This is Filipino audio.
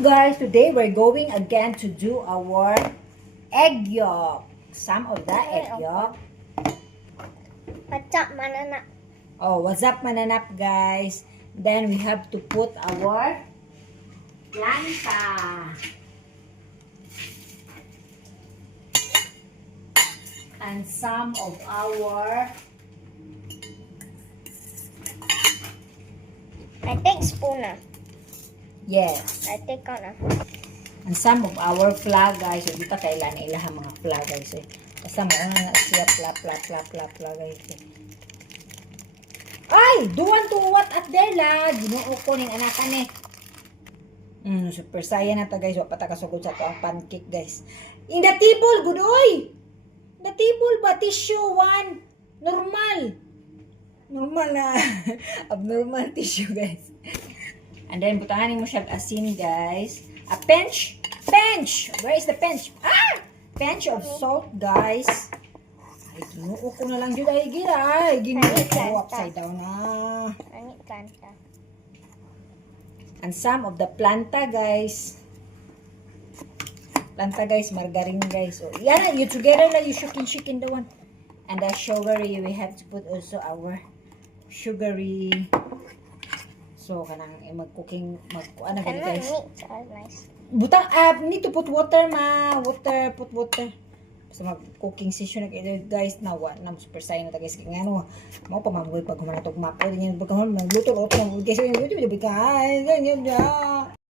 guys? Today we're going again to do our egg yolk. Some of the egg yolk. What's up, manana? Oh, what's up, mananap, guys? Then we have to put our planta. And some of our I take spoon na. yes. I take on na. And some of our flag, guys. So, dito kailan ilaha mga flag, guys. Eh. Basta mo na siya pla, guys. Eh. Ay! Duwan to what at there, la. Ginoo ko ning anakan eh. Super saya na ta, guys. Wa pata kasugod sa to ang pancake, guys. In the table, good oy! The table ba? Tissue, one. Normal. Normal na. Abnormal tissue, guys. And then, butanganin mo siya asin, guys. A pinch. Pinch! Where is the pinch? Ah! Pinch of salt, guys. Ay, ginuo ko na lang yun. Ay, gira. Ay, ginuo ko. Upside down na. Ani planta. And some of the planta, guys. Planta, guys. Margarine, guys. So, yan, you together na. You shaking the one. And the sugary, we have to put also our sugary. So, kanang mag-cooking, ano ba, guys? Mix. Nice. Butang, need to put water, ma. Water, put water. Basta mag-cooking session na kayo, guys. Na super say na ta, guys. Kaya ano, mau pa mabuhay pag humanatog mapo. Ganyan, pag magluto, guys. Ganyan,